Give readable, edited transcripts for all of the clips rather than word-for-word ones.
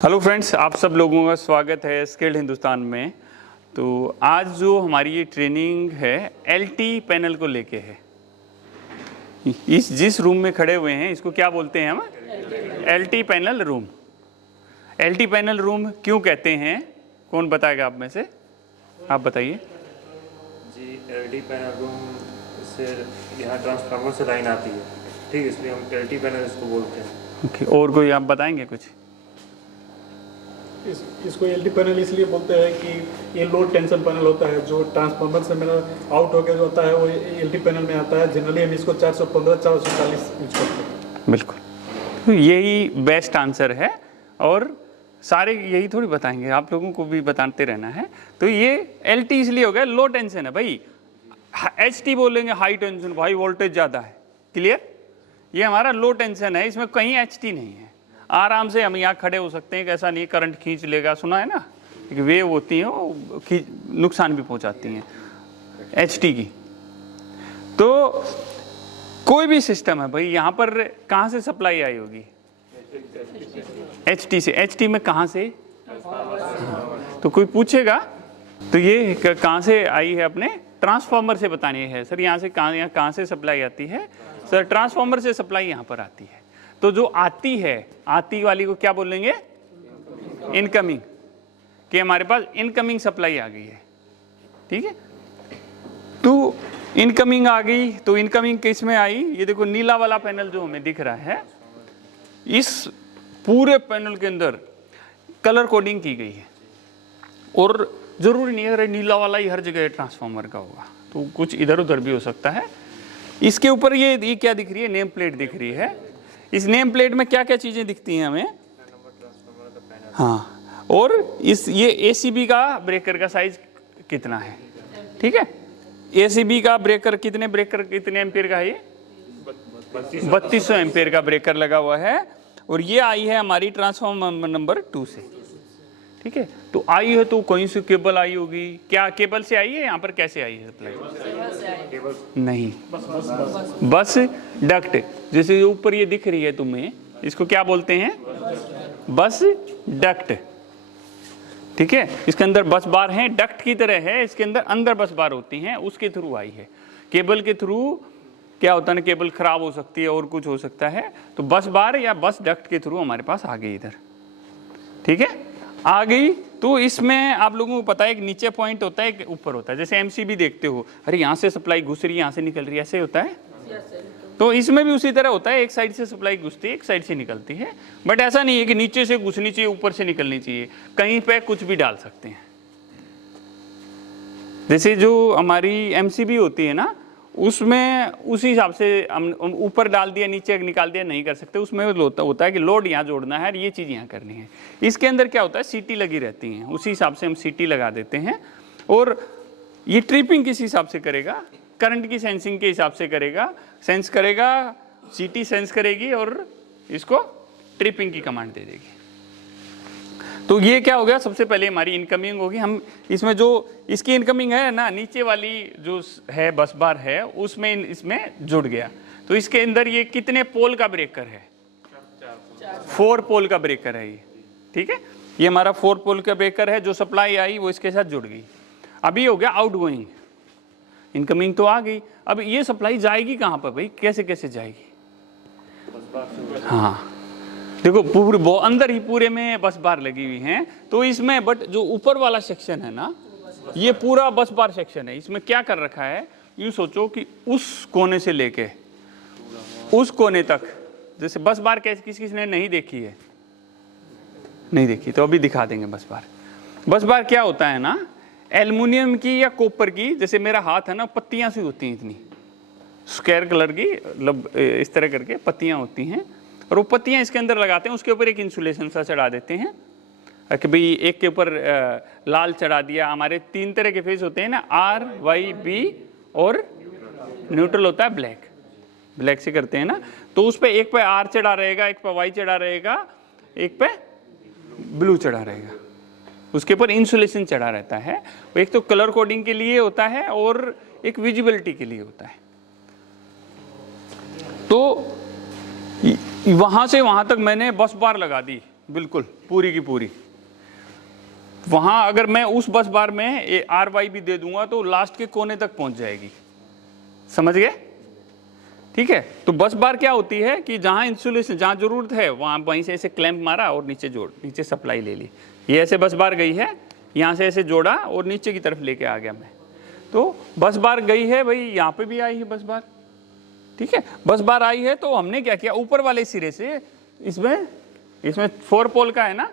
Hello friends, आप सब लोगों का स्वागत है स्किल्ड हिंदुस्तान में। तो आज जो हमारी ये ट्रेनिंग है एलटी पैनल को लेके है। इस जिस रूम में खड़े हुए हैं इसको क्या बोलते हैं हम? LT panel room. LT panel room क्यों कहते हैं, कौन बताएगा आप में से? आप बताइए जी। एलटी पैनल रूम से यहाँ ट्रांसफार्मर से लाइन आती है, ठीक है, इसलिए हम एलटी पैनल इसको बोलते हैं। ओके, और कोई आप बताएंगे कुछ? इसको एलटी पैनल इसलिए बोलते हैं कि ये लो टेंशन पैनल होता है, जो ट्रांसफार्मर से मेरा आउट होकर जो होता है वो एलटी पैनल में आता है। जनरली हम इसको 415 440 यूज करते हैं। बिल्कुल, तो यही बेस्ट आंसर है और सारे यही थोड़ी बताएंगे, आप लोगों को भी बताते रहना है। तो ये एलटी इसलिए हो गया, लो टेंशन है भाई। एचटी बोलेंगे हाई टेंशन, भाई वोल्टेज ज़्यादा है। क्लियर? ये हमारा लो टेंशन है, इसमें कहीं एचटी नहीं है। आराम से हम यहाँ खड़े हो सकते हैं, ऐसा नहीं करंट खींच लेगा। सुना है ना, एक वेव होती है वो नुकसान भी पहुँचाती हैं एचटी की। तो कोई भी सिस्टम है भाई, यहाँ पर कहाँ से सप्लाई आई होगी? एचटी से। एचटी में कहाँ से? तो कोई पूछेगा तो ये कहाँ से आई है? अपने ट्रांसफार्मर से बतानी है सर। यहाँ से कहाँ से सप्लाई आती है? सर ट्रांसफार्मर से सप्लाई यहाँ पर आती है। तो जो आती है, आती वाली को क्या बोलेंगे? इनकमिंग। कि हमारे पास इनकमिंग सप्लाई आ गई है, ठीक है। तो इनकमिंग आ गई, तो इनकमिंग किस में आई? ये देखो नीला वाला पैनल जो हमें दिख रहा है, इस पूरे पैनल के अंदर कलर कोडिंग की गई है। और जरूरी नहीं है नीला वाला ही हर जगह ट्रांसफार्मर का होगा, तो कुछ इधर उधर भी हो सकता है। इसके ऊपर ये क्या दिख रही है? नेम प्लेट दिख रही है। इस नेम प्लेट में क्या क्या चीजें दिखती हैं हमें? हाँ, और ये एसीबी का ब्रेकर का साइज कितना है, ठीक है। एसीबी का ब्रेकर कितने एम्पियर का है? ये 3200 एम्पियर का ब्रेकर लगा हुआ है। और ये आई है हमारी ट्रांसफार्मर नंबर 2 से, ठीक है। तो आई है तो कहीं से केबल आई होगी। क्या केबल से आई है? यहाँ पर कैसे आई है सप्लाई? नहीं, बस डक्ट। जैसे ऊपर ये दिख रही है तुम्हें, इसको क्या बोलते हैं? बस डक्ट, ठीक है। इसके अंदर बस बार है, डक्ट की तरह है, इसके अंदर बस बार होती हैं, उसके थ्रू आई है। केबल के थ्रू क्या होता है ना, केबल खराब हो सकती है और कुछ हो सकता है, तो बस बार या बस डक्ट के थ्रू हमारे पास आ गई इधर, ठीक है। आ गई तो इसमें आप लोगों को पता है एक नीचे पॉइंट होता है, एक ऊपर होता है। जैसे एमसीबी देखते हो, अरे यहाँ से सप्लाई घुस रही है, यहाँ से निकल रही है, ऐसे होता है। तो इसमें भी उसी तरह होता है, एक साइड से सप्लाई घुसती है, एक साइड से निकलती है। बट ऐसा नहीं है कि नीचे से घुसनी चाहिए, ऊपर से निकलनी चाहिए। कहीं पे कुछ भी डाल सकते हैं। जैसे जो हमारी एमसीबी होती है ना, उसमें उसी हिसाब से हम ऊपर डाल दिया, नीचे निकाल दिया नहीं कर सकते। उसमें होता है कि लोड यहाँ जोड़ना है, ये चीज़ यहाँ करनी है। इसके अंदर क्या होता है, सीटी लगी रहती हैं, उसी हिसाब से हम सीटी लगा देते हैं। और ये ट्रिपिंग किस हिसाब से करेगा? करंट की सेंसिंग के हिसाब से करेगा, सेंस करेगा, सीटी सेंस करेगी और इसको ट्रिपिंग की कमांड दे देगी। तो ये क्या हो गया? सबसे पहले हमारी इनकमिंग होगी। हम इसमें जो इसकी इनकमिंग है ना, नीचे वाली जो है बस बार है, उसमें इसमें जुड़ गया। तो इसके अंदर ये कितने पोल का ब्रेकर है? 4 पोल का ब्रेकर है ये, ठीक है। ये हमारा 4 पोल का ब्रेकर है। जो सप्लाई आई वो इसके साथ जुड़ गई। अभी हो गया आउट गोइंग। इनकमिंग तो आ गई, अब ये सप्लाई जाएगी कहाँ पर भाई? कैसे कैसे जाएगी? हाँ देखो, पूरे अंदर ही पूरे में बस बार लगी हुई हैं। तो इसमें बट जो ऊपर वाला सेक्शन है ना, ये पूरा बस बार सेक्शन है। इसमें क्या कर रखा है, यूँ सोचो कि उस कोने से लेके उस कोने तक, जैसे बस बार कैसे किसने नहीं देखी है? नहीं देखी तो अभी दिखा देंगे बस बार। बस बार क्या होता है ना, एल्युमिनियम की या कॉपर की, जैसे मेरा हाथ है ना, पत्तियां सी होती हैं, इतनी स्क्वायर कलर की, मतलब इस तरह करके पत्तियां होती हैं। और वो पत्तियां इसके अंदर लगाते हैं, उसके ऊपर एक इंसुलेशन सा चढ़ा देते हैं कि भाई एक के ऊपर लाल चढ़ा दिया। हमारे 3 तरह के फेस होते हैं ना, आर, वाई, बी, और न्यूट्रल होता है ब्लैक। ब्लैक से करते हैं ना, तो उस पर एक पे आर चढ़ा रहेगा, एक पे वाई चढ़ा रहेगा, एक पे ब्लू चढ़ा रहेगा। उसके ऊपर इंसुलेशन चढ़ा रहता है। एक तो कलर कोडिंग के लिए होता है और एक विजिबिलिटी के लिए होता है। तो वहां से वहां तक मैंने बस बार लगा दी, बिल्कुल पूरी की पूरी। वहां अगर मैं उस बस बार में RY भी दे दूंगा तो लास्ट के कोने तक पहुंच जाएगी, समझ गए? ठीक है, तो बस बार क्या होती है कि जहां इंसुलेशन, जहां जरूरत है वहां वहीं से ऐसे क्लैंप मारा और नीचे सप्लाई ले ली। ये ऐसे बस बार गई है, यहां से ऐसे जोड़ा और नीचे की तरफ लेके आ गया मैं। तो बस बार गई है भाई, यहाँ पे भी आई है बस बार। ठीक है, बस बार आई है तो हमने क्या किया, ऊपर वाले सिरे से इसमें 4 पोल का है ना,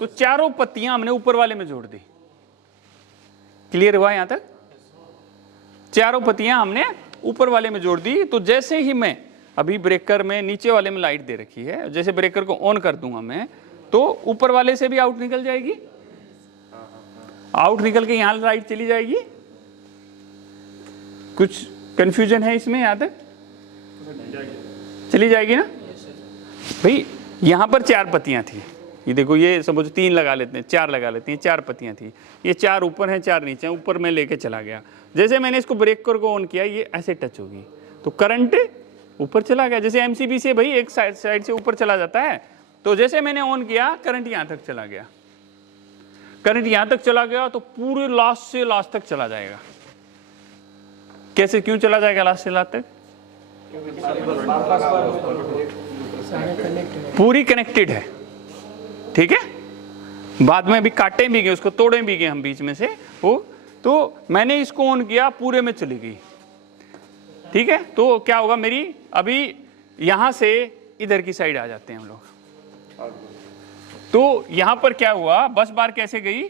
तो चारों पत्तियां हमने ऊपर वाले में जोड़ दी। क्लियर हुआ यहां तक? चारों पत्तियां हमने ऊपर वाले में जोड़ दी। तो जैसे ही मैं अभी ब्रेकर में नीचे वाले में लाइट दे रखी है, जैसे ब्रेकर को ऑन कर दूंगा मैं, तो ऊपर वाले से भी आउट निकल जाएगी, आउट निकल के यहां लाइट चली जाएगी। कुछ कंफ्यूजन है इसमें? यहां तक चली जाएगी ना भाई। यहां पर 4 पत्तियां थी, ये देखो, ये समझो 3 लगा लेते हैं, 4 लगा लेते हैं, 4 पत्तियां थी, ये 4 ऊपर हैं 4 नीचे हैं। ऊपर में लेके चला गया, जैसे मैंने इसको ब्रेकर को ऑन किया ये ऐसे टच होगी तो करंट ऊपर चला गया। जैसे MCB से भाई एक साइड से ऊपर चला जाता है, तो जैसे मैंने ऑन किया करंट यहां तक चला गया, करंट यहां तक चला गया तो पूरे लास्ट से लास्ट तक चला जाएगा। कैसे, क्यों चला जाएगा लास्ट से लास्ट तक? पूरी कनेक्टेड है। ठीक है, बाद में अभी काटे भी गए उसको, तोड़े भी गए हम बीच में से वो, तो मैंने इसको ऑन किया पूरे में चली गई। ठीक है, तो क्या होगा, मेरी अभी यहां से इधर की साइड आ जाते हैं हम लोग। तो यहां पर क्या हुआ, बस बार कैसे गई,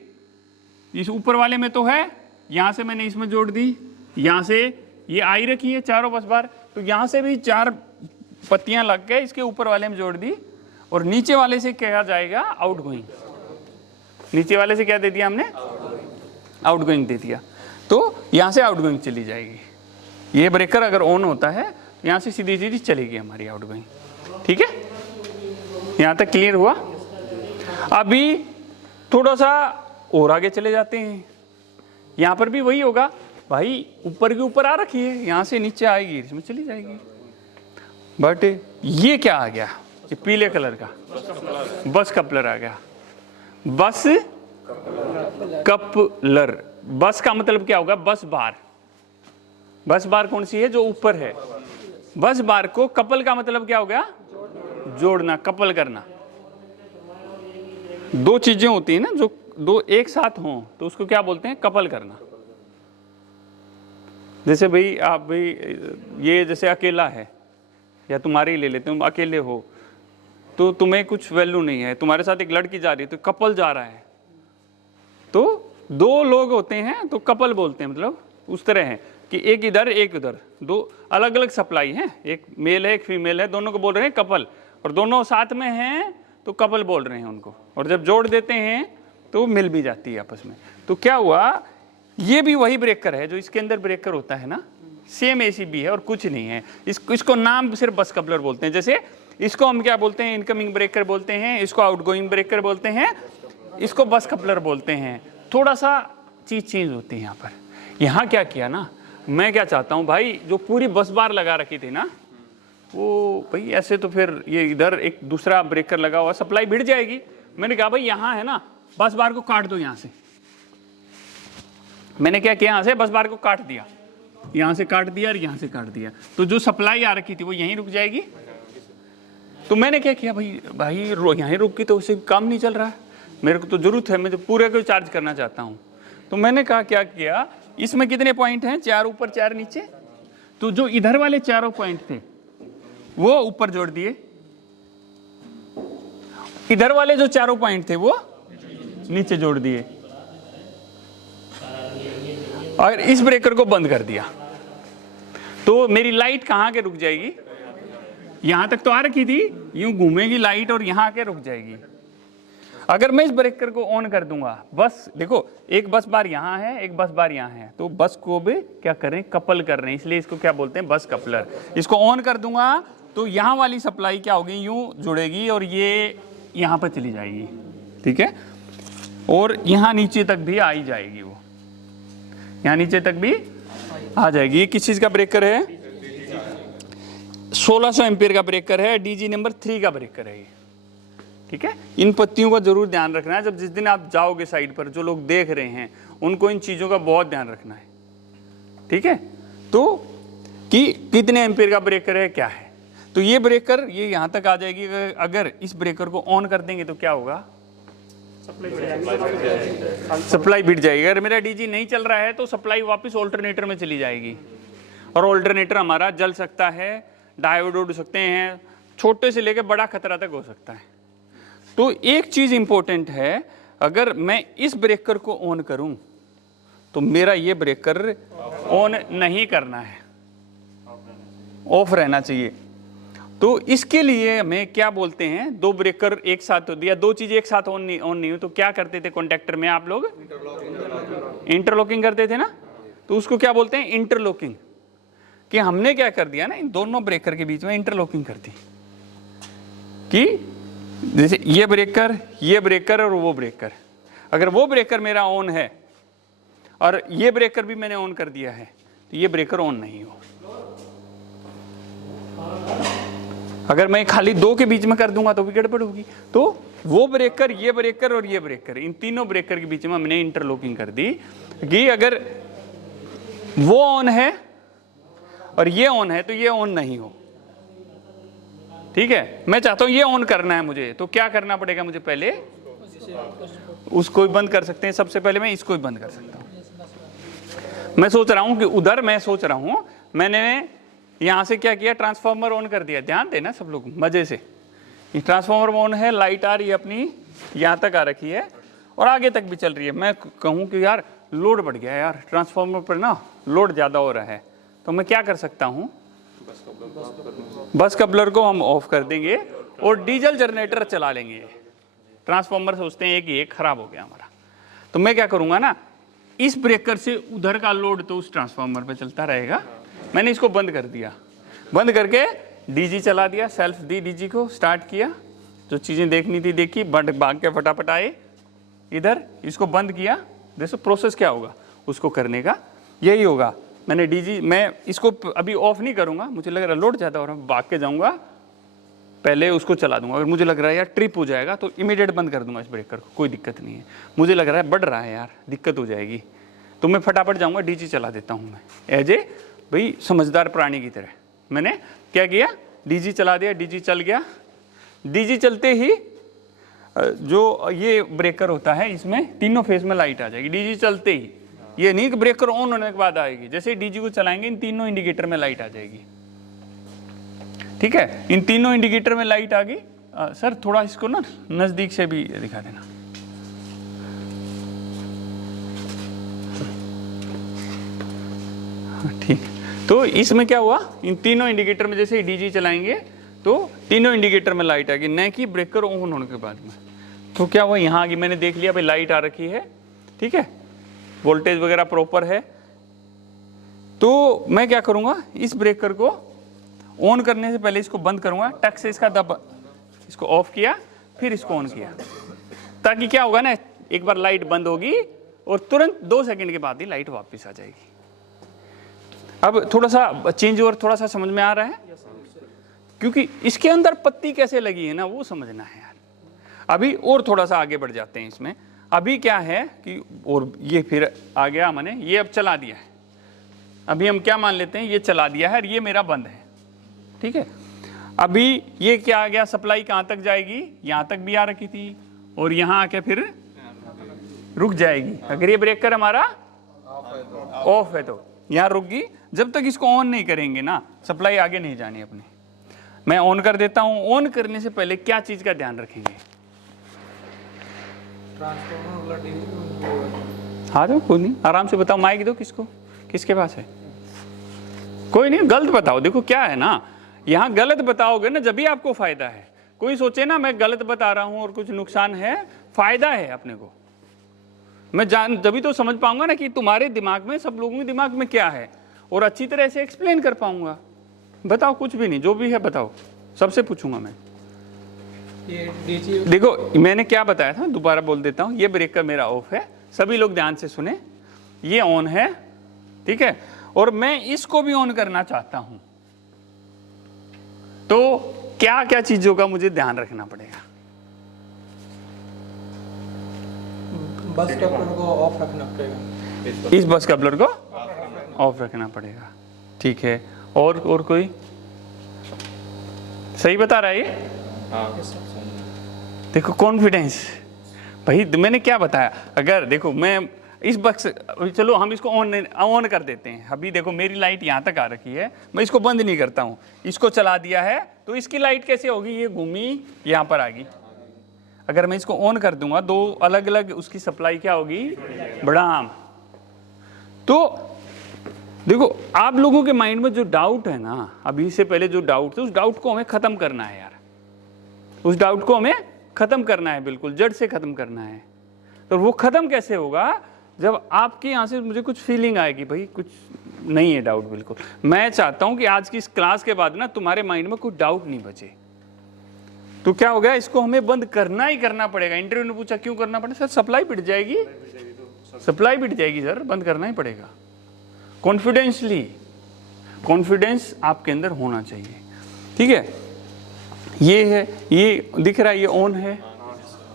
इस ऊपर वाले में तो है, यहां से मैंने इसमें जोड़ दी, यहां से ये आई रखी है चारों बस बार, तो यहां से भी 4 पत्तियां लग गए, इसके ऊपर वाले में जोड़ दी, और नीचे वाले से क्या जाएगा, आउटगोइंग। नीचे वाले से क्या दे दिया हमने, आउटगोइंग दे दिया, तो यहां से आउटगोइंग चली जाएगी। ये ब्रेकर अगर ऑन होता है तो यहां से सीधी सीधी चलेगी हमारी आउटगोइंग। ठीक है, यहां तक क्लियर हुआ? अभी थोड़ा सा और आगे चले जाते हैं, यहां पर भी वही होगा भाई, ऊपर के ऊपर आ रखी है, यहां से नीचे आएगी, इसमें चली जाएगी। बट ये क्या आ गया, ये पीले कलर का बस कपलर आ गया। बस कपलर, बस का मतलब क्या होगा, बस बार। बस बार कौन सी है, जो ऊपर है। बस बार को कपल का मतलब क्या हो गया, जोड़ना, कपल करना। 2 चीजें होती है ना, जो 2 एक साथ हों तो उसको क्या बोलते हैं, कपल करना। जैसे भाई आप भाई ये जैसे अकेला है, या तुम्हारे ही ले लेते हो, तुम अकेले हो तो तुम्हें कुछ वैल्यू नहीं है, तुम्हारे साथ एक लड़की जा रही है तो कपल जा रहा है, तो 2 लोग होते हैं तो कपल बोलते हैं। मतलब उस तरह है कि एक इधर एक उधर, 2 अलग अलग सप्लाई हैं, एक मेल है एक फीमेल है, दोनों को बोल रहे हैं कपल, और दोनों साथ में हैं तो कपल बोल रहे हैं उनको, और जब जोड़ देते हैं तो मिल भी जाती है आपस में। तो क्या हुआ, ये भी वही ब्रेकर है जो इसके अंदर ब्रेकर होता है ना, सेम ACB है और कुछ नहीं है। इसको नाम सिर्फ बस कपलर बोलते हैं। जैसे इसको हम क्या बोलते हैं, इनकमिंग ब्रेकर बोलते हैं, इसको आउटगोइंग ब्रेकर बोलते हैं, इसको बस कपलर बोलते हैं। थोड़ा सा चीज चेंज होती है यहाँ पर। यहाँ क्या किया ना, मैं क्या चाहता हूँ भाई, जो पूरी बस बार लगा रखी थी ना, वो भाई ऐसे तो फिर ये इधर एक दूसरा ब्रेकर लगा हुआ, सप्लाई भिड़ जाएगी। मैंने कहा भाई यहाँ है ना, बस बार को काट दो यहाँ से। मैंने क्या किया, यहाँ से बस बार को काट दिया, यहाँ से काट दिया और यहाँ से काट दिया, तो जो सप्लाई आ रखी थी वो यहीं रुक जाएगी। तो मैंने क्या किया, भाई यहीं रुक गई तो उससे काम नहीं चल रहा है, मेरे को तो जरूरत है, मैं तो पूरे को चार्ज करना चाहता हूँ। तो मैंने कहा क्या किया, इसमें कितने पॉइंट हैं, 4 ऊपर 4 नीचे, तो जो इधर वाले 4 पॉइंट थे वो ऊपर जोड़ दिए, इधर वाले जो 4 पॉइंट थे वो नीचे जोड़ दिए, और इस ब्रेकर को बंद कर दिया। तो मेरी लाइट कहां के रुक जाएगी, यहां तक तो आ रखी थी, यूं घूमेगी लाइट और यहां आके रुक जाएगी। अगर मैं इस ब्रेकर को ऑन कर दूंगा, बस देखो एक बस बार यहां है, एक बस बार यहां है, तो बस को भी क्या करें, कपल कर रहे हैं, इसलिए इसको क्या बोलते हैं, बस कपलर। इसको ऑन कर दूंगा तो यहां वाली सप्लाई क्या होगी, यूं जुड़ेगी और ये यहां पर चली जाएगी। ठीक है, और यहां नीचे तक भी आ ही जाएगी, वो यहां नीचे तक भी आ जाएगी। ये किस चीज का ब्रेकर है, 1600 एम्पीयर का ब्रेकर है, DG नंबर 3 का ब्रेकर है ये। ठीक है, इन पत्तियों का जरूर ध्यान रखना है। जब जिस दिन आप जाओगे साइड पर, जो लोग देख रहे हैं उनको इन चीजों का बहुत ध्यान रखना है, ठीक है। तो कि कितने एम्पीयर का ब्रेकर है, क्या है। तो ये ब्रेकर ये यहां तक आ जाएगी। अगर इस ब्रेकर को ऑन कर देंगे तो क्या होगा, सप्लाई बिट जाएगी। अगर मेरा डीजी नहीं चल रहा है तो सप्लाई वापस ऑल्टरनेटर में चली जाएगी, और ऑल्टरनेटर हमारा जल सकता है, डायोड उड़ सकते हैं, छोटे से लेकर बड़ा खतरा तक हो सकता है। तो एक चीज इंपॉर्टेंट है, अगर मैं इस ब्रेकर को ऑन करूं तो मेरा ये ब्रेकर ऑन नहीं करना है, ऑफ रहना चाहिए। तो इसके लिए हमें क्या बोलते हैं, दो ब्रेकर एक साथ दिया, दो चीज एक साथ ऑन नहीं हो तो क्या करते थे कॉन्टेक्टर में आप लोग, इंटरलॉकिंग करते थे ना। तो उसको क्या बोलते हैं, इंटरलॉकिंग। कि हमने क्या कर दिया ना, इन दोनों ब्रेकर के बीच में इंटरलॉकिंग कर दी, कि जैसे ये ब्रेकर और वो ब्रेकर, अगर वो ब्रेकर मेरा ऑन है और ये ब्रेकर भी मैंने ऑन कर दिया है तो ये ब्रेकर ऑन नहीं हो। अगर मैं खाली दो के बीच में कर दूंगा तो भी गड़बड़ होगी। तो वो ब्रेकर, ये ब्रेकर और ये ब्रेकर, इन तीनों ब्रेकर के बीच में हमने इंटरलॉकिंग कर दी कि अगर वो ऑन है और ये ऑन है तो ये ऑन नहीं हो, ठीक है। मैं चाहता हूं ये ऑन करना है मुझे, तो क्या करना पड़ेगा मुझे, पहले उसको भी बंद कर सकते हैं। सबसे पहले मैं इसको भी बंद कर सकता हूं। मैं सोच रहा हूं कि उधर, मैं सोच रहा हूं मैंने यहां से क्या किया, ट्रांसफार्मर ऑन कर दिया। ध्यान देना सब लोग मजे से, ये ट्रांसफार्मर ऑन है, लाइट आ रही है अपनी यहां तक आ रखी है और आगे तक भी चल रही है। मैं कहूं कि यार लोड बढ़ गया है यार, ट्रांसफार्मर पर ना लोड ज्यादा हो रहा है, तो मैं क्या कर सकता हूं, बस कपलर को हम ऑफ कर देंगे और डीजल जनरेटर चला लेंगे। ट्रांसफार्मर सोचते हैं कि एक खराब हो गया हमारा, तो मैं क्या करूंगा ना, इस ब्रेकर से उधर का लोड तो उस ट्रांसफार्मर पे चलता रहेगा। मैंने इसको बंद कर दिया, बंद करके डीजी चला दिया, सेल्फ दी डीजी को स्टार्ट किया, जो चीजें देखनी थी देखी, भाग के फटाफट आए इधर, इसको बंद किया। देखो प्रोसेस क्या होगा उसको करने का, यही होगा। मैंने डीजी, मैं इसको अभी ऑफ नहीं करूंगा, मुझे लग रहा है लोड ज्यादा हो रहा है, भाग के जाऊंगा, पहले उसको चला दूंगा। अगर मुझे लग रहा है यार ट्रिप हो जाएगा तो इमीडिएट बंद कर दूंगा इस ब्रेकर को, कोई दिक्कत नहीं है। मुझे लग रहा है बढ़ रहा है यार, दिक्कत हो जाएगी, तो मैं फटाफट जाऊंगा, डीजी चला देता हूं मैं, एज ए भाई समझदार प्राणी की तरह। मैंने क्या किया, डीजी चला दिया, डीजी चल गया। डीजी चलते ही जो ये ब्रेकर होता है इसमें तीनों फेज में लाइट आ जाएगी। डीजी चलते ही, ये नहीं कि ब्रेकर ऑन होने के बाद आएगी, जैसे डीजी को चलाएंगे इन तीनों इंडिकेटर में लाइट आ जाएगी, ठीक है। इन तीनों इंडिकेटर में लाइट आ गई। सर थोड़ा इसको ना नजदीक से भी दिखा देना। ठीक, तो इसमें क्या हुआ, इन तीनों इंडिकेटर में जैसे डीजी चलाएंगे तो तीनों इंडिकेटर में लाइट आ गई, न कि ब्रेकर ऑन होने के बाद में। तो क्या हुआ, यहाँ आगे मैंने देख लिया भाई लाइट आ रखी है, ठीक है, वोल्टेज वगैरह प्रॉपर है। तो मैं क्या करूंगा, इस ब्रेकर को ऑन करने से पहले इसको बंद करूंगा, टक से इसका दब, इसको ऑफ किया, फिर इसको ऑन किया, ताकि क्या होगा ना, एक बार लाइट बंद होगी और तुरंत 2 सेकंड के बाद ही लाइट वापस आ जाएगी। अब थोड़ा सा चेंज ओवर थोड़ा सा समझ में आ रहा है, क्योंकि इसके अंदर पत्ती कैसे लगी है ना वो समझना है यार। अभी और थोड़ा सा आगे बढ़ जाते हैं इसमें। अभी क्या है कि, और ये फिर आ गया, मैंने ये अब चला दिया है। अभी हम क्या मान लेते हैं, ये चला दिया है और ये मेरा बंद है, ठीक है। अभी ये क्या आ गया, सप्लाई कहाँ तक जाएगी, यहाँ तक भी आ रखी थी, और यहाँ आके फिर रुक जाएगी। अगर ये ब्रेकर हमारा ऑफ है तो यहाँ रुक गई। जब तक इसको ऑन नहीं करेंगे ना, सप्लाई आगे नहीं जानी अपनी। मैं ऑन कर देता हूँ। ऑन करने से पहले क्या चीज का ध्यान रखेंगे, हाँ तो कोई नहीं, आराम से बताओ, माइक दो, किसको, किसके पास है, कोई नहीं, गलत बताओ। देखो क्या है ना, यहाँ गलत बताओगे ना जब भी आपको फायदा है। कोई सोचे ना मैं गलत बता रहा हूँ और कुछ नुकसान है, फायदा है अपने को। मैं जान जब भी तो समझ पाऊंगा ना कि तुम्हारे दिमाग में, सब लोगों के दिमाग में क्या है, और अच्छी तरह से एक्सप्लेन कर पाऊंगा। बताओ, कुछ भी नहीं, जो भी है बताओ, सबसे पूछूंगा मैं। देखो मैंने क्या बताया था, दोबारा बोल देता हूँ। ये ब्रेकर मेरा ऑफ है, सभी लोग ध्यान से सुने, ये ऑन है, ठीक है, और मैं इसको भी ऑन करना चाहता हूं। तो क्या क्या चीजों का मुझे ध्यान रखना पड़ेगा, बस कपलर को ऑफ रखना पड़ेगा। इस बस कपलर को ऑफ रखना पड़ेगा, ठीक है। और कोई सही बता रहा है ये? देखो कॉन्फिडेंस भाई, मैंने क्या बताया। अगर देखो मैं इस बक्स, चलो हम इसको ऑन कर देते हैं। अभी देखो मेरी लाइट यहाँ तक आ रखी है, मैं इसको बंद नहीं करता हूँ, इसको चला दिया है, तो इसकी लाइट कैसे होगी? ये घूमी यहाँ पर आ गई। अगर मैं इसको ऑन कर दूंगा, दो अलग अलग उसकी सप्लाई क्या होगी? बढ़ाम। तो देखो आप लोगों के माइंड में जो डाउट है ना, अभी से पहले जो डाउट थे, उस डाउट को हमें खत्म करना है यार। उस डाउट को हमें खत्म करना है, बिल्कुल जड़ से खत्म करना है। तो वो खत्म कैसे होगा? जब आपके यहाँ से मुझे कुछ फीलिंग आएगी, भाई कुछ नहीं है डाउट बिल्कुल। मैं चाहता हूं कि आज की इस क्लास के बाद ना तुम्हारे माइंड में कुछ डाउट नहीं बचे। तो क्या हो गया? इसको हमें बंद करना ही करना पड़ेगा। इंटरव्यू ने पूछा क्यों करना पड़ेगा? सर सप्लाई पिट जाएगी, सप्लाई पिट जाएगी सर, बंद करना ही पड़ेगा। कॉन्फिडेंसली, कॉन्फिडेंस आपके अंदर होना चाहिए, ठीक है। ये है, ये दिख रहा है, ये ऑन है,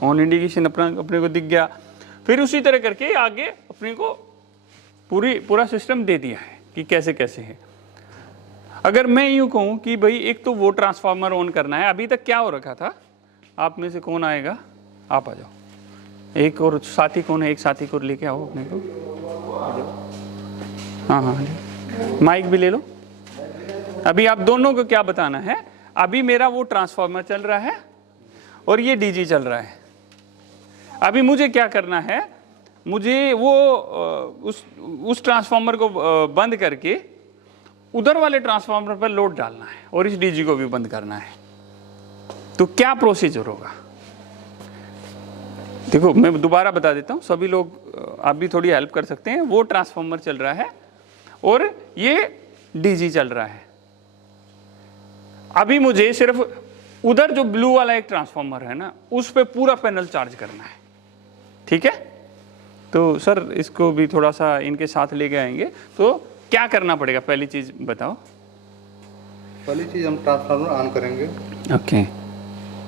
ऑन इंडिकेशन अपने को दिख गया। फिर उसी तरह करके आगे अपने को पूरा सिस्टम दे दिया है कि कैसे कैसे है। अगर मैं यूं कहूं कि भाई एक तो वो ट्रांसफार्मर ऑन करना है, अभी तक क्या हो रखा था? आप में से कौन आएगा? आप आ जाओ। एक और साथी कौन है? एक साथी को लेके आओ अपने को। हाँ हाँ, माइक भी ले लो। अभी आप दोनों को क्या बताना है? अभी मेरा वो ट्रांसफार्मर चल रहा है और ये डीजी चल रहा है। अभी मुझे क्या करना है? मुझे वो उस ट्रांसफार्मर को बंद करके उधर वाले ट्रांसफार्मर पर लोड डालना है और इस डीजी को भी बंद करना है। तो क्या प्रोसीजर होगा? देखो मैं दोबारा बता देता हूँ, सभी लोग आप भी थोड़ी हेल्प कर सकते हैं। वो ट्रांसफार्मर चल रहा है और ये डीजी चल रहा है। अभी मुझे सिर्फ उधर जो ब्लू वाला एक ट्रांसफार्मर है ना, उस पे पूरा पैनल चार्ज करना है, ठीक है। तो सर इसको भी थोड़ा सा इनके साथ लेके आएंगे। तो क्या करना पड़ेगा? पहली चीज बताओ। पहली चीज हम ट्रांसफार्मर ऑन करेंगे। ओके।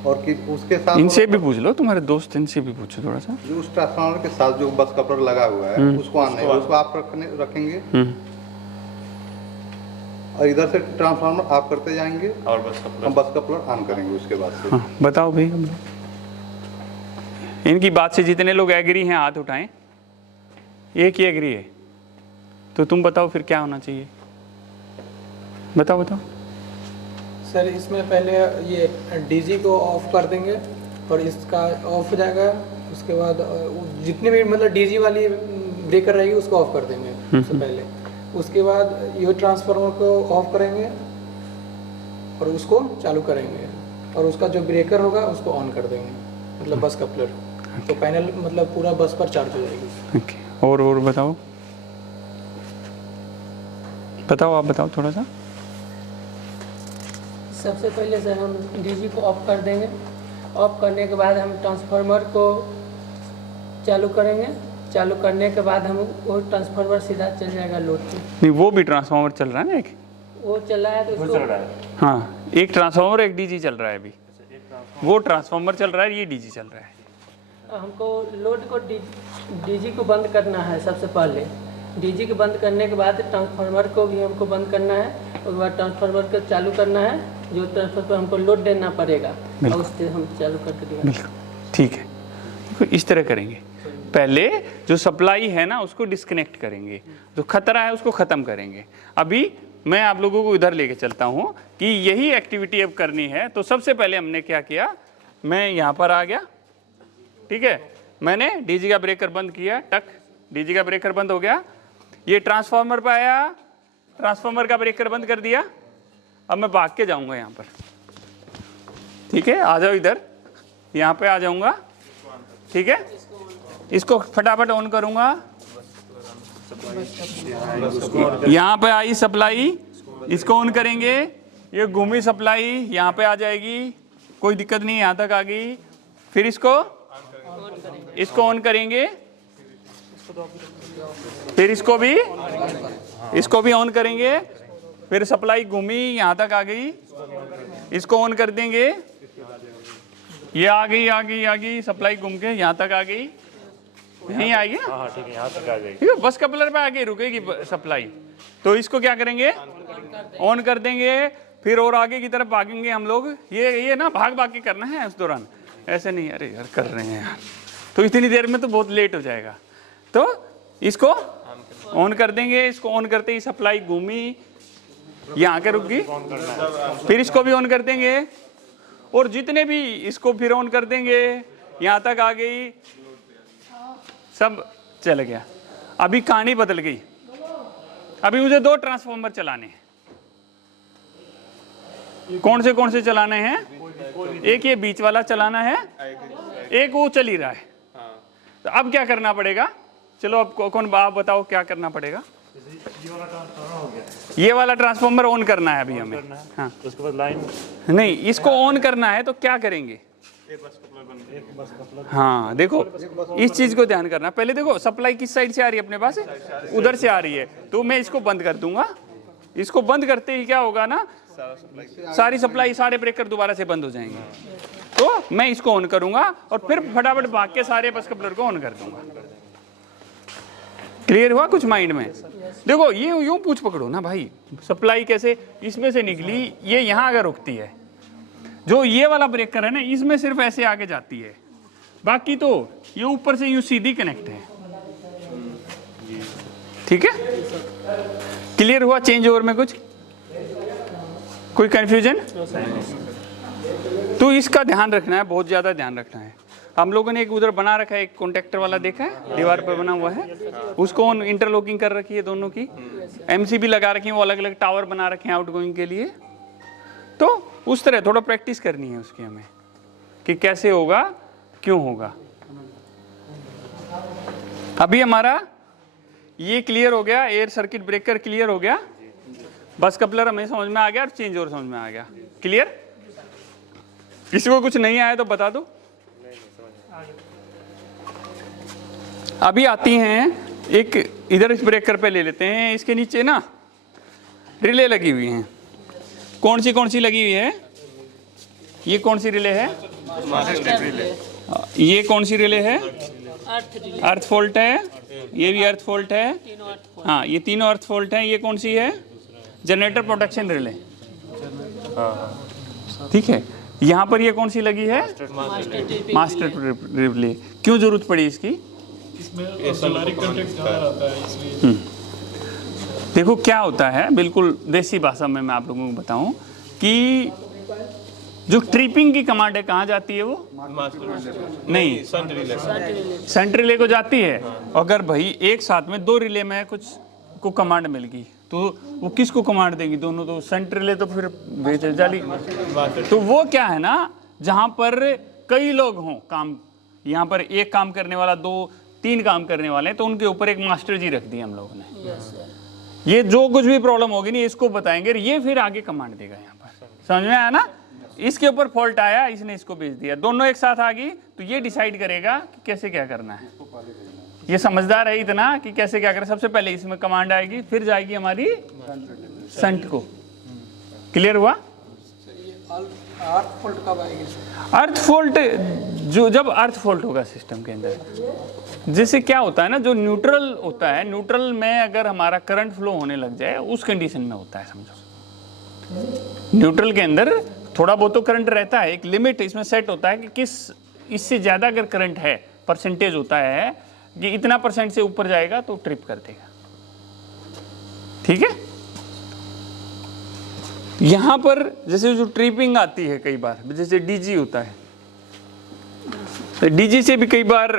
और कि उसके साथ इनसे भी पूछ लो, तुम्हारे दोस्त, इनसे भी पूछो थोड़ा सा। जो उस ट्रांसफार्मर के साथ जो बस कपलर लगा हुआ है उसको ऑन नहीं, उसको आप रखेंगे और इधर से ट्रांसफार्मर ऑफ करते जाएंगे और बस कपलर ऑन करेंगे उसके बाद से। हाँ, बताओ भाई। हम लोग इनकी बात से जितने लोग एग्री हैं हाथ उठाएं। एक ही एग्री है, तो तुम बताओ फिर क्या होना चाहिए? बताओ बताओ। सर इसमें पहले ये डीजी को ऑफ कर देंगे और इसका ऑफ हो जाएगा। उसके बाद जितने भी मतलब डीजी वाली ब्रेकर रहेगी उसको ऑफ कर देंगे उससे पहले। उसके बाद ये ट्रांसफार्मर को ऑफ करेंगे और उसको चालू करेंगे और उसका जो ब्रेकर होगा उसको ऑन कर देंगे, मतलब बस कपलर। तो पैनल मतलब पूरा बस पर चार्ज हो जाएगी। ओके। और बताओ, बताओ आप बताओ थोड़ा सा। सबसे पहले सर हम डीजी को ऑफ कर देंगे। ऑफ करने के बाद हम ट्रांसफार्मर को चालू करेंगे। चालू करने के बाद हम वो ट्रांसफार्मर सीधा चल जाएगा लोड पे। नहीं, वो भी ट्रांसफार्मर चल रहा है ना, एक वो चल रहा है तो उसको हाँ, एक ट्रांसफार्मर एक डीजी चल रहा है अभी। वो ट्रांसफार्मर चल रहा है, ये डीजी चल रहा है। हमको लोड को डीजी को बंद करना है सबसे पहले। डीजी को बंद करने के बाद ट्रांसफार्मर को भी हमको बंद करना है। उसके बाद ट्रांसफार्मर को चालू करना है, जो ट्रांसफार्मर पर हमको लोड देना पड़ेगा और उससे हम चालू करके देंगे। बिल्कुल ठीक है। देखो इस तरह करेंगे। पहले जो सप्लाई है ना उसको डिस्कनेक्ट करेंगे, जो खतरा है उसको ख़त्म करेंगे। अभी मैं आप लोगों को इधर लेके चलता हूँ कि यही एक्टिविटी अब करनी है। तो सबसे पहले हमने क्या किया, मैं यहाँ पर आ गया, ठीक है। मैंने डीजी का ब्रेकर बंद किया, टक, डीजी का ब्रेकर बंद हो गया। ये ट्रांसफार्मर पे आया, ट्रांसफार्मर का ब्रेकर बंद कर दिया। अब मैं भाग के जाऊंगा यहाँ पर, ठीक है। आ जाओ इधर, यहाँ पे आ जाऊंगा, ठीक है। इसको फटाफट ऑन करूंगा। यहाँ पे आई सप्लाई, इसको ऑन करेंगे। ये घूमी सप्लाई यहाँ पे आ जाएगी, कोई दिक्कत नहीं, यहाँ तक आ गई। फिर इसको ऑन करेंगे, फिर इसको भी ऑन करेंगे। फिर सप्लाई घूमी यहाँ तक आ गई, इसको ऑन कर देंगे। ये आ गई सप्लाई घूम के यहाँ तक आ गई। यहीं आएगी ना, हाँ ठीक है, यहाँ तक आ जाएगी। ठीक है, बस कपलर पे आके रुकेगी सप्लाई। तो इसको क्या करेंगे, ऑन कर देंगे, फिर और आगे की तरफ भागेंगे हम लोग। ये ना भाग भाग के करना है उस दौरान, ऐसे नहीं। अरे यार कर रहे हैं यार, तो इतनी देर में तो बहुत लेट हो जाएगा। तो इसको ऑन कर देंगे, इसको ऑन करते ही सप्लाई घूमी, यहाँ आके रुक गई, फिर इसको भी ऑन कर देंगे, और जितने भी इसको फिर ऑन कर देंगे, यहाँ तक आ गई, सब चल गया। अभी कहानी बदल गई, अभी मुझे 2 ट्रांसफार्मर चलाने हैं। कौन से चलाने हैं? एक ये बीच वाला चलाना है, एक वो चल ही रहा है। तो अब क्या करना पड़ेगा, चलो अब कौन आप बताओ क्या करना पड़ेगा। ये वाला ट्रांसफार्मर ऑन करना है अभी हमें। हाँ, उसके बाद लाइन नहीं, इसको ऑन करना है तो क्या करेंगे। हाँ देखो, इस चीज को ध्यान करना। पहले देखो सप्लाई किस साइड से आ रही है अपने पास, उधर से आ रही है, तो मैं इसको बंद कर दूंगा। इसको बंद करते ही क्या होगा ना, सारी सप्लाई, सारे ब्रेकर दोबारा से बंद हो जाएंगे। तो मैं इसको ऑन करूंगा और फिर फटाफट भाग के सारे बस कपलर को ऑन कर दूंगा। क्लियर हुआ कुछ माइंड में? देखो ये यूं पूछ पकड़ो ना भाई, सप्लाई कैसे इसमें से निकली, ये यहाँ अगर रुकती है, जो ये वाला ब्रेकर है ना, इसमें सिर्फ ऐसे आगे जाती है, बाकी तो ये ऊपर से यूं सीधी कनेक्ट है। ठीक है, क्लियर हुआ? चेंज ओवर में कुछ कोई कंफ्यूजन? तो इसका ध्यान रखना है, बहुत ज्यादा ध्यान रखना है। हम लोगों ने एक उधर बना रखा है, एक कॉन्टेक्टर वाला देखा है, दीवार पर बना हुआ है, उसको इंटरलॉकिंग कर रखी है दोनों की, एमसीबी लगा रखी है, वो अलग अलग टावर बना रखे हैं आउटगोइंग के लिए। तो उस तरह थोड़ा प्रैक्टिस करनी है उसकी हमें, कि कैसे होगा, क्यों होगा। अभी हमारा ये क्लियर हो गया, एयर सर्किट ब्रेकर क्लियर हो गया, बस कपलर हमें समझ में आ गया और चेंज ओवर समझ में आ गया। क्लियर? किसी को कुछ नहीं आया तो बता दो। अभी आती हैं एक इधर, इस ब्रेकर पे ले लेते हैं, इसके नीचे ना रिले लगी हुई हैं। कौन सी लगी हुई है? ये कौन सी रिले है? ये कौन सी रिले है? अर्थ फॉल्ट है, ये भी अर्थ फॉल्ट है। हाँ, ये तीनों अर्थ फॉल्ट है। ये कौन सी है? Generator protection relay. ठीक है, यहाँ पर ये कौन सी लगी है? Master relay. क्यों जरूरत पड़ी इसकी? देखो क्या होता है, बिल्कुल देसी भाषा में मैं आप लोगों को बताऊं कि जो ट्रिपिंग की कमांड है कहाँ जाती है? वो नहीं, सेंटर रिले को जाती है। अगर भाई एक साथ में 2 रिले में कुछ को कमांड मिल गई तो वो किसको कमांड देंगी? दोनों तो सेंटर रिले तो फिर भेज जाली। तो वो क्या है ना, जहां पर कई लोग हों काम, यहाँ पर एक काम करने वाला, 2-3 काम करने वाले हैं, तो उनके ऊपर एक मास्टर जी रख दिया हम लोगों ने। ये जो कुछ भी प्रॉब्लम होगी ना, इसको बताएंगे, ये फिर आगे कमांड देगा। यहाँ पर समझ में आया ना? इसके ऊपर फॉल्ट आया, इसने इसको भेज दिया, दोनों एक साथ आ गई, तो ये डिसाइड करेगा कि कैसे क्या करना है। ये समझदार है इतना कि कैसे क्या करें। सबसे पहले इसमें कमांड आएगी, फिर जाएगी हमारी संट को। क्लियर हुआ? अर्थ फॉल्ट कब आएगी? अर्थ फॉल्ट जब अर्थ फॉल्ट होगा सिस्टम के अंदर, जैसे क्या होता है ना, जो न्यूट्रल होता है, न्यूट्रल में अगर हमारा करंट फ्लो होने लग जाए, उस कंडीशन में होता है। समझो, न्यूट्रल के अंदर थोड़ा बहुत तो करंट रहता है, एक लिमिट इसमें सेट होता है कि किस, इससे ज्यादा अगर करंट है, परसेंटेज होता है कि इतना % से ऊपर जाएगा तो ट्रिप कर देगा। ठीक है, यहां पर जैसे जो ट्रिपिंग आती है कई बार, जैसे डीजी होता है, तो डीजी से भी कई बार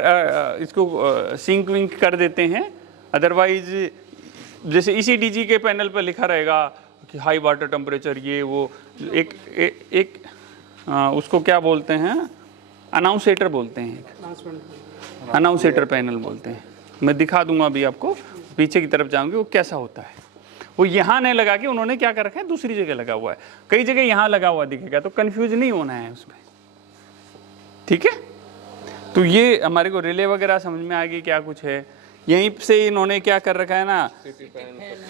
इसको सिंक विंक कर देते हैं। अदरवाइज जैसे इसी डीजी के पैनल पर लिखा रहेगा कि हाई वाटर टेम्परेचर, ये वो एक उसको क्या बोलते हैं, अनाउंसेटर बोलते हैं, अनाउंसेटर पैनल बोलते हैं। मैं दिखा दूंगा अभी आपको, पीछे की तरफ जाऊंगे वो कैसा होता है। वो यहाँ नहीं लगा के उन्होंने क्या कर रखा है, दूसरी जगह लगा हुआ है, कई जगह यहाँ लगा हुआ दिखेगा, तो कंफ्यूज नहीं होना है उसमें। ठीक है, तो ये हमारे को रिले वगैरह समझ में आ गई क्या कुछ है। यहीं से इन्होंने क्या कर रखा है ना,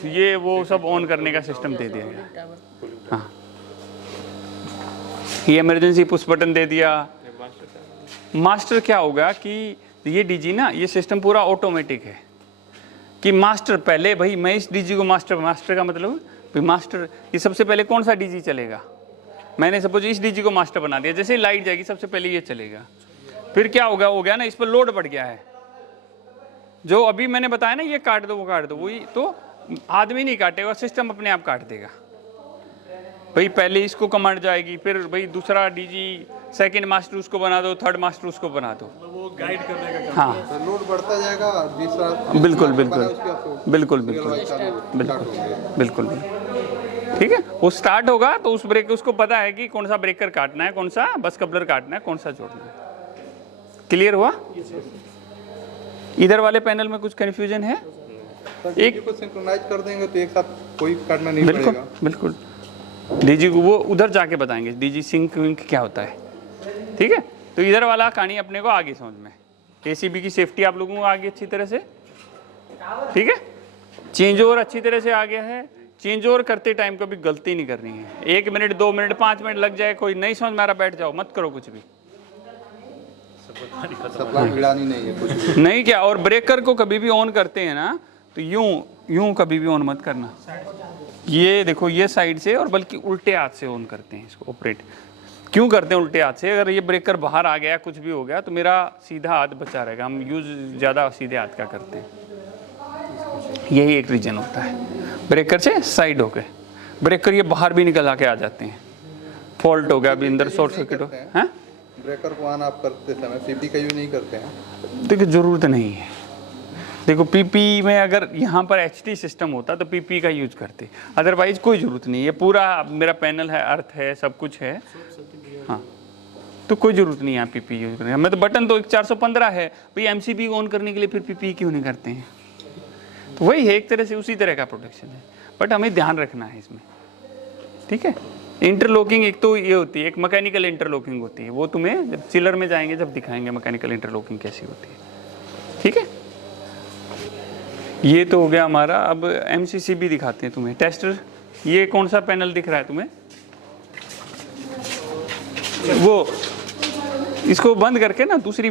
ये वो सब ऑन करने का सिस्टम दे दिया गया। हाँ, ये इमरजेंसी पुश बटन दे दिया। मास्टर क्या होगा कि तो ये डीजी ना, ये सिस्टम पूरा ऑटोमेटिक है कि मास्टर पहले, भाई मैं इस डीजी को मास्टर का मतलब भाई मास्टर, ये सबसे पहले कौन सा डीजी चलेगा, मैंने सपोज इस डीजी को मास्टर बना दिया, जैसे ही लाइट जाएगी सबसे पहले ये चलेगा, फिर क्या होगा, हो गया ना, इस पर लोड बढ़ गया है, जो अभी मैंने बताया ना ये काट दो वो काट दो, वही तो आदमी नहीं काटेगा, सिस्टम अपने आप काट देगा। भाई पहले इसको कमांड जाएगी, फिर भाई दूसरा डीजी सेकंड मास्टर उसको बना दो, थर्ड मास्टर उसको बना दो, वो गाइड करने का काम। हाँ तो लोड बढ़ता जाएगा, दूसरा बिल्कुल बिल्कुल बना उसके बाद बिल्कुल बिल्कुल बिल्कुल ठीक है। वो स्टार्ट होगा तो उस ब्रेक उसको पता है कि कौन सा ब्रेकर काटना है, कौन सा बस कपलर काटना है, कौन सा जोड़ना है। क्लियर हुआ? इधर वाले पैनल में कुछ कंफ्यूजन है? एक को सिंक्रोनाइज कर देंगे तो एक साथ कोई काटना नहीं बिल्कुल पड़ेगा। बिल्कुल, डीजी को वो उधर जाके बताएंगे डीजी सिंक विंक क्या होता है, ठीक है। तो इधर वाला कहानी अपने को आगे समझ में, एसीबी की सेफ्टी आप लोगों को आगे अच्छी तरह से, ठीक है। चेंज ओवर अच्छी तरह से आ गया है, चेंज ओवर करते टाइम कभी गलती नहीं करनी है, 1 मिनट 2 मिनट 5 मिनट लग जाए, कोई नहीं समझ में आ रहा बैठ जाओ, मत करो कुछ भी, सप्लाई भिड़ानी नहीं है कुछ भी। नहीं क्या। और ब्रेकर को कभी भी ऑन करते हैं ना तो यूं कभी भी ऑन मत करना, ये देखो ये साइड से, और बल्कि उल्टे हाथ से ऑन करते हैं इसको। ऑपरेट क्यों करते हैं उल्टे हाथ से? अगर ये ब्रेकर बाहर आ गया, कुछ भी हो गया तो मेरा सीधा हाथ बचा रहेगा, हम यूज ज़्यादा सीधे हाथ का करते हैं, यही एक रीजन होता है। ब्रेकर से साइड हो गए, ब्रेकर ये बाहर भी निकल आके आ जाते हैं, फॉल्ट हो गया, अभी अंदर शॉर्ट सर्किट हो है। ब्रेकर को ऑन ऑफ करते समय पीपी का यूज नहीं करते हैं। देखो जरूरत नहीं है, देखो पीपी में अगर यहाँ पर एचटी सिस्टम होता तो पीपी का यूज करते, अदरवाइज कोई ज़रूरत नहीं है। पूरा मेरा पैनल है, अर्थ है, सब कुछ है, हाँ, तो कोई ज़रूरत नहीं है पीपी यूज करने। मैं तो बटन तो 415 है भाई, एमसीबी ऑन करने के लिए फिर पीपी क्यों नहीं करते हैं? तो वही है एक तरह से, उसी तरह का प्रोटेक्शन है, बट हमें ध्यान रखना है इसमें, ठीक है। इंटरलॉकिंग एक तो ये होती है, एक मैकेनिकल इंटरलॉकिंग होती है, वो तुम्हें जब चिलर में जाएंगे जब दिखाएंगे मैकेनिकल इंटरलॉकिंग कैसी होती है, ठीक है। ये तो हो गया हमारा। अब एमसीसीबी दिखाते हैं तुम्हें, टेस्टर। ये कौन सा पैनल दिख रहा है तुम्हें? वो इसको बंद करके ना दूसरी